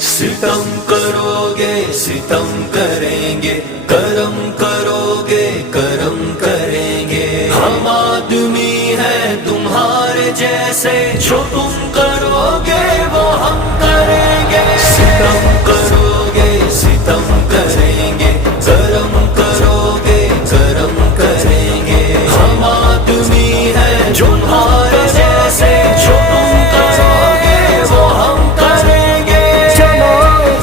ستم کروگے ستم کریں گے، کرم کروگے کرم کریں گے، ہم آدمی ہیں تمہارے جیسے، جو تم کروگے وہ ہم کریں گے، ستم کروگے ستم کریں گے، کرم کروگے کرم کریں گے، ہم آدمی ہیں تمہارے جیسے، جو تم کروگے وہ ہم کریں گے، چلو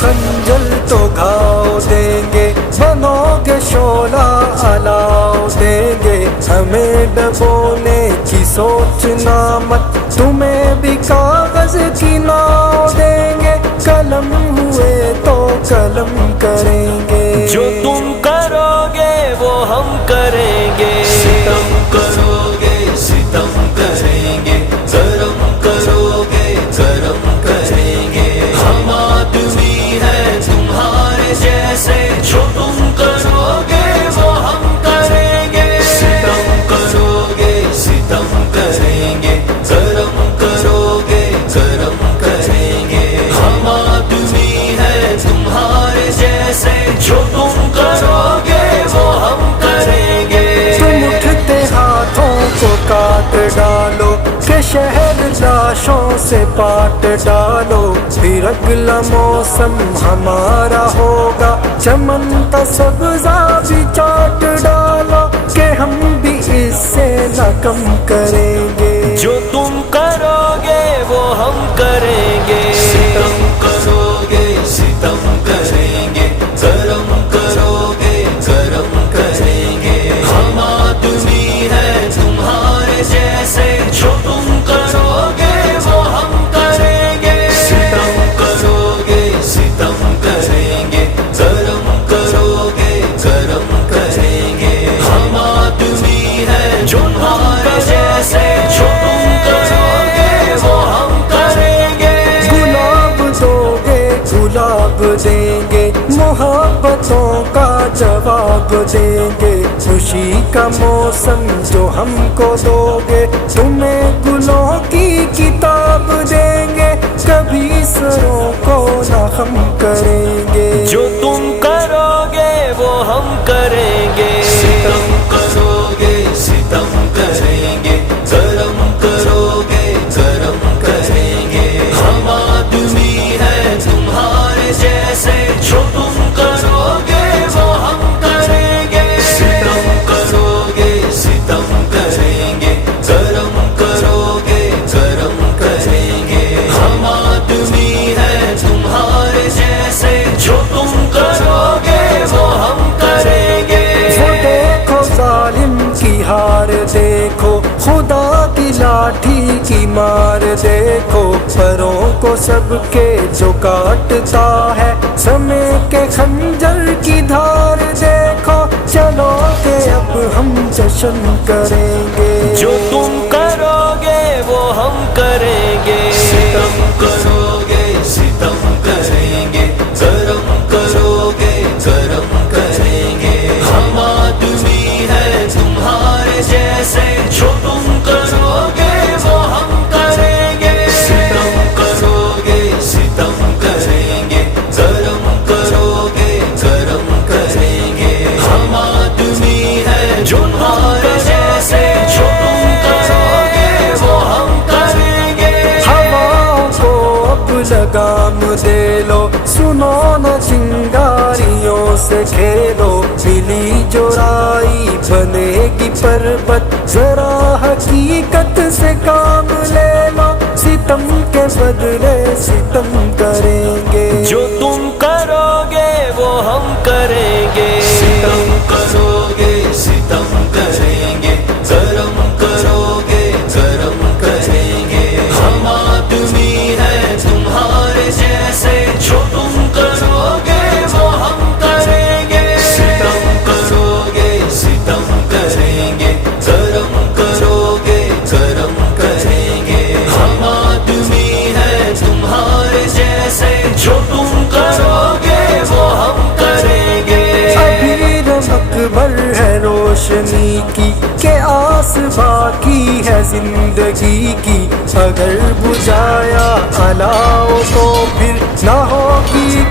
خنجر تو گھاؤ دیں گے، بنو گے شعلہ الاؤ دیں گے، ہمیں ڈبونے کی سوچنا مت، تمہیں بھی کاغذ کی ناؤ دیں گے، قلم ہوئے تو قلم کریں گے، جو تم کروگے وہ ہم کریں گے، ستم کروگے ستم کریں گے، کرم کروگے کرم کریں گے، ہم آدمی ہیں تمہارے جیسے، جو تم کروگے وہ ہم کریں گے، ستم کروگے ستم کریں گے، کرم کروگے کرم کریں گے، ہم آدمی ہیں تمہارے جیسے، جو تم کروگے وہ ہم کریں گے، تم اٹھتے ہاتھوں کو کاٹ ڈالو کہ شہر لاشوں سے پاٹ ڈالو، پھر اگلا موسم ہمارا ہوگا، چمن کا سبزہ بھی چاٹ ڈالو کہ ہم بھی اس سے نہ کم کریں گے، جو تم کروگے وہ ہم کریں گے، ستم کروگے ستم کریں گے، کرم کروگے کرم کریں گے، ہم آدمی ہیں تمہارے جیسے، جو تم کروگے وہ ہم کریں گے، ستم کروگے ستم کریں گے، کرم کروگے کرم کریں گے، ہم آدمی ہیں تمہارے جیسے، جو تم کروگے وہ ہم کریں گے، گلاب دو گے گلاب دیں گے، محبتوں کا جواب دیں گے، خوشی کا موسم جو ہم کو دو گے، تمہیں گلوں کی کتاب دیں گے، کبھی سروں کو نہ خم کریں گے، جو تم کروگے وہ ہم کریں گے، ستم کروگے ستم کریں گے، کرم کروگے کرم کریں گے، ہم آدمی ہیں تمہارے جیسے، جو تم کروگے وہ ہم کریں گے، ستم کروگے ستم کریں گے، کرم کروگے کرم کریں گے، ہم آدمی ہیں تمہارے جیسے، جو تم کروگے وہ ہم کریں گے، وہ دیکھو ظالم کی ہار دیکھو، خدا کی لاٹھی کی مار دیکھو، پروں کو سب کے جو کاٹتا ہے، سمے کے خنجر کی دھار دیکھو، چلو کہ اب ہم جشن کریں گے، جو تم کروگے وہ ہم کریں گے، ستم کروگے ستم کریں گے، کرم کروگے کرم کریں گے، ہم آدمی ہیں تمہارے جیسے، جو تم کروگے وہ ہم کریں گے، ستم کروگے ستم کریں گے، کرم کروگے کرم کریں گے، ہم آدمی ہیں تمہارے جیسے، جو تم کروگے وہ ہم کریں گے، ہواؤں کو اب لگام دے لو، سنو نہ چنگاریوں سے کھیلو، ملی جو رائی بنے گی پربت، ذرا حقیقت سے کام لے لو، ستم کے بدلے ستم کریں گے، جو تم کروگے وہ ہم کریں گے، ستم کروگے ستم کریں گے، کرم کروگے کرم کریں گے، ہم آدمی ہیں تمہارے جیسے، جو تم کروگے وہ ہم کریں گے، ستم کروگے ستم کریں گے، کرم کروگے کرم کریں گے، ہم آدمی ہیں تمہارے جیسے، جو تم کروگے وہ ہم کریں گے، ابھی رمق بھر ہے روشنی کی کہ آس باقی ہے زندگی کی، اگر بجھایا الاؤ تو پھر نہ ہو